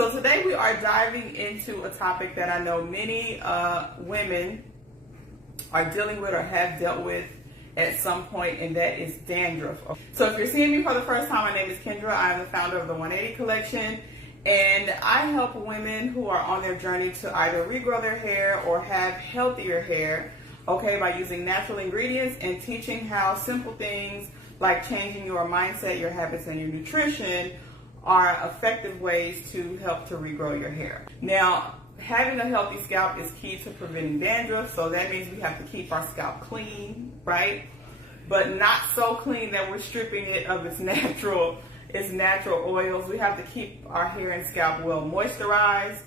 So today we are diving into a topic that I know many women are dealing with or have dealt with at some point, and that is dandruff. So if you're seeing me for the first time, my name is Kendra. I am the founder of the 180 Collection, and I help women who are on their journey to either regrow their hair or have healthier hair, okay, by using natural ingredients and teaching how simple things like changing your mindset, your habits, and your nutrition are effective ways to help to regrow your hair. Now, having a healthy scalp is key to preventing dandruff, so that means we have to keep our scalp clean, right? But not so clean that we're stripping it of its natural oils. We have to keep our hair and scalp well moisturized.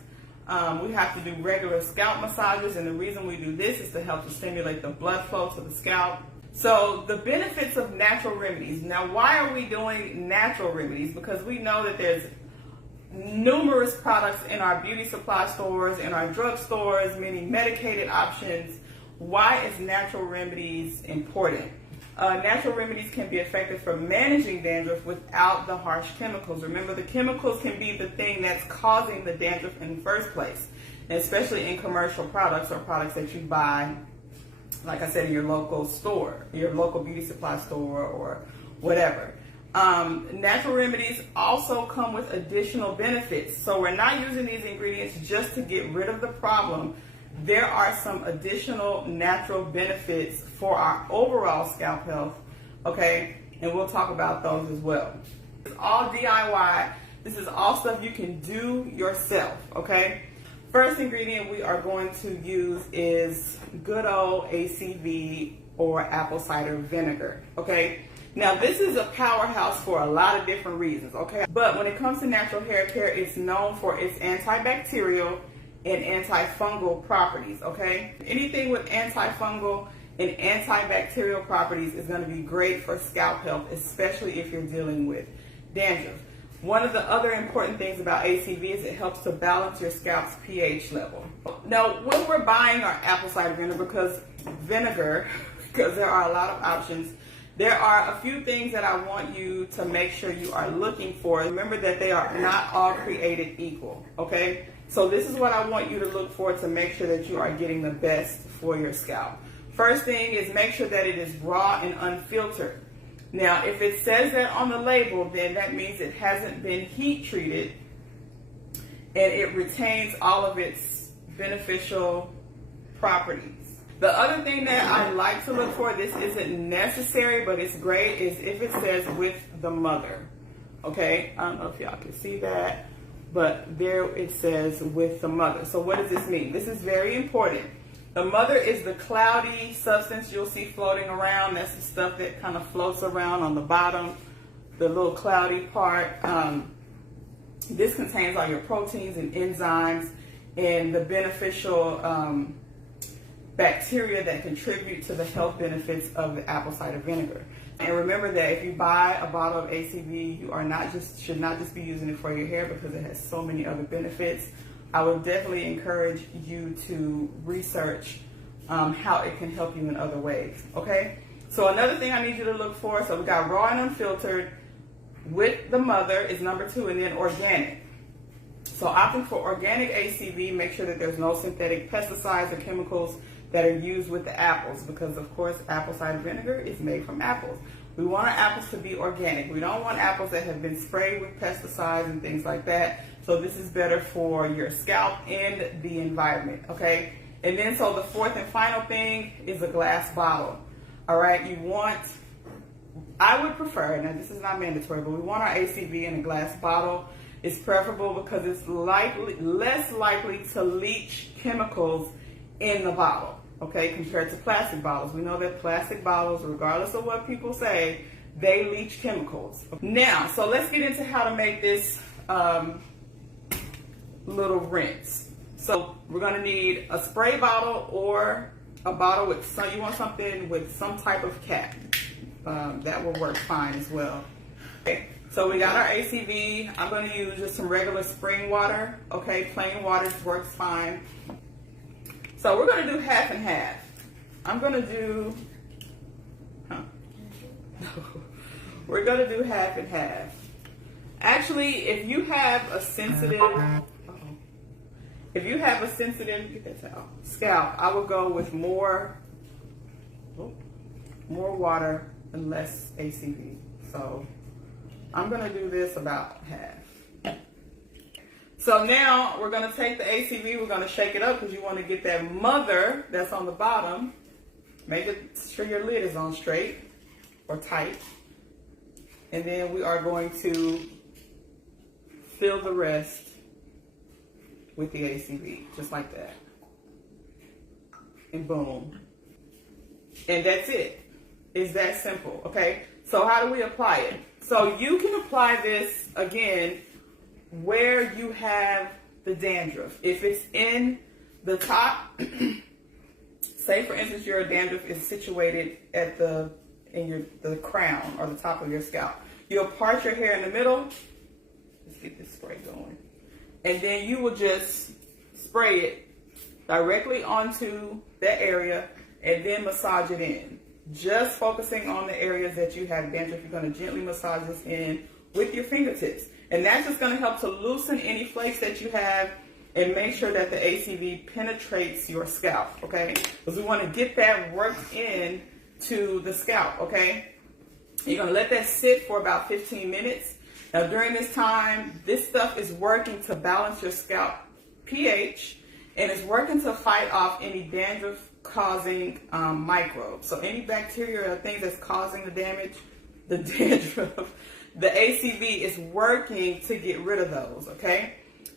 We have to do regular scalp massages, and the reason we do this is to help to stimulate the blood flow to the scalp. So the benefits of natural remedies. Now, why are we doing natural remedies? Because we know that there's numerous products in our beauty supply stores, in our drug stores, many medicated options. Why is natural remedies important? Natural remedies can be effective for managing dandruff without the harsh chemicals. Remember, the chemicals can be the thing that's causing the dandruff in the first place, and especially in commercial products or products that you buy, like I said, in your local store, your local beauty supply store or whatever. Natural remedies also come with additional benefits. So we're not using these ingredients just to get rid of the problem. There are some additional natural benefits for our overall scalp health, okay? And we'll talk about those as well. It's all DIY. This is all stuff you can do yourself, okay? First ingredient we are going to use is good old ACV or apple cider vinegar, okay? Now, this is a powerhouse for a lot of different reasons, okay? But when it comes to natural hair care, it's known for its antibacterial and antifungal properties, okay? Anything with antifungal and antibacterial properties is going to be great for scalp health, especially if you're dealing with dandruff. One of the other important things about ACV is it helps to balance your scalp's pH level. Now, when we're buying our apple cider vinegar, because there are a lot of options, there are a few things that I want you to make sure you are looking for. Remember that they are not all created equal, okay? So this is what I want you to look for to make sure that you are getting the best for your scalp. First thing is make sure that it is raw and unfiltered. Now, if it says that on the label, then that means it hasn't been heat treated and it retains all of its beneficial properties. The other thing that I like to look for, this isn't necessary, but it's great, is if it says with the mother. Okay, I don't know if y'all can see that, but there it says with the mother. So what does this mean? This is very important. The mother is the cloudy substance you'll see floating around. That's the stuff that kind of floats around on the bottom, the little cloudy part. This contains all your proteins and enzymes and the beneficial bacteria that contribute to the health benefits of the apple cider vinegar. And remember that if you buy a bottle of ACV, you are should not just be using it for your hair because it has so many other benefits. I would definitely encourage you to research how it can help you in other ways, okay? So another thing I need you to look for, so we got raw and unfiltered, with the mother is number 2, and then organic. So opting for organic ACV, make sure that there's no synthetic pesticides or chemicals that are used with the apples, because of course apple cider vinegar is made from apples. We want our apples to be organic. We don't want apples that have been sprayed with pesticides and things like that. So this is better for your scalp and the environment, okay? And then so the fourth and final thing is a glass bottle. All right, I would prefer, now this is not mandatory, but we want our ACV in a glass bottle. It's preferable because it's less likely to leach chemicals in the bottle, okay, compared to plastic bottles. We know that plastic bottles, regardless of what people say, they leach chemicals. Now, so let's get into how to make this little rinse. So we're going to need a spray bottle or a bottle with you want something with some type of cap. That will work fine as well. Okay, so we got our ACV. I'm going to use just some regular spring water. Okay, plain water works fine. So we're going to do half and half. I'm going to do, we're going to do half and half. Actually, if you have a sensitive, get that towel, scalp, I would go with more water and less ACV. So I'm gonna do this about half. So now we're gonna take the ACV, we're gonna shake it up because you want to get that mother that's on the bottom. Make sure your lid is on straight or tight. And then we are going to fill the rest with the ACV, just like that. And boom. And that's it. It's that simple, okay? So how do we apply it? So you can apply this, again, where you have the dandruff. If it's in the top, say for instance your dandruff is situated at the crown or the top of your scalp. You'll part your hair in the middle. Let's get this spray going. And then you will just spray it directly onto that area and then massage it in. Just focusing on the areas that you have dandruff, you're going to gently massage this in with your fingertips. And that's just going to help to loosen any flakes that you have and make sure that the ACV penetrates your scalp, okay? Because we want to get that worked in to the scalp, okay? You're going to let that sit for about 15 minutes. Now, during this time, this stuff is working to balance your scalp pH, and it's working to fight off any dandruff-causing microbes. So any bacteria or things that's causing the damage, the dandruff, the ACV is working to get rid of those, okay?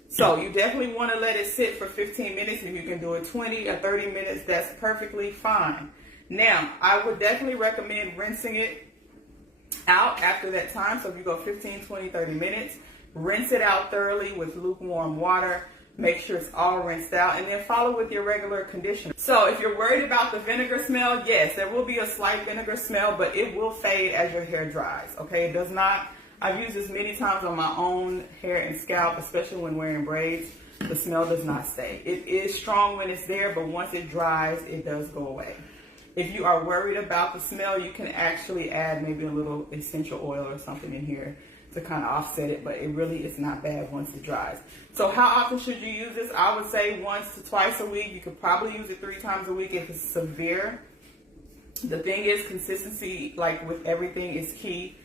So you definitely want to let it sit for 15 minutes. If you can do it 20 or 30 minutes, that's perfectly fine. Now, I would definitely recommend rinsing it out after that time. So if you go 15, 20, 30 minutes, rinse it out thoroughly with lukewarm water. Make sure it's all rinsed out, and then follow with your regular conditioner. So if you're worried about the vinegar smell, yes, there will be a slight vinegar smell, but it will fade as your hair dries, okay? It does not, I've used this many times on my own hair and scalp, especially when wearing braids. The smell does not stay. It is strong when it's there, but once it dries, it does go away. If you are worried about the smell, you can actually add maybe a little essential oil or something in here to kind of offset it, but it really is not bad once it dries. So how often should you use this? I would say once to twice a week. You could probably use it 3 times a week if it's severe. The thing is, consistency, like with everything, is key.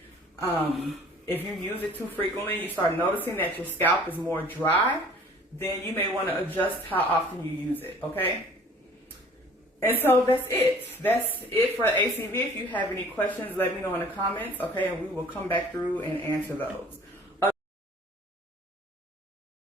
If you use it too frequently, you start noticing that your scalp is more dry, then you may want to adjust how often you use it, okay? And so that's it. That's it for ACV. If you have any questions, let me know in the comments, okay? And we will come back through and answer those.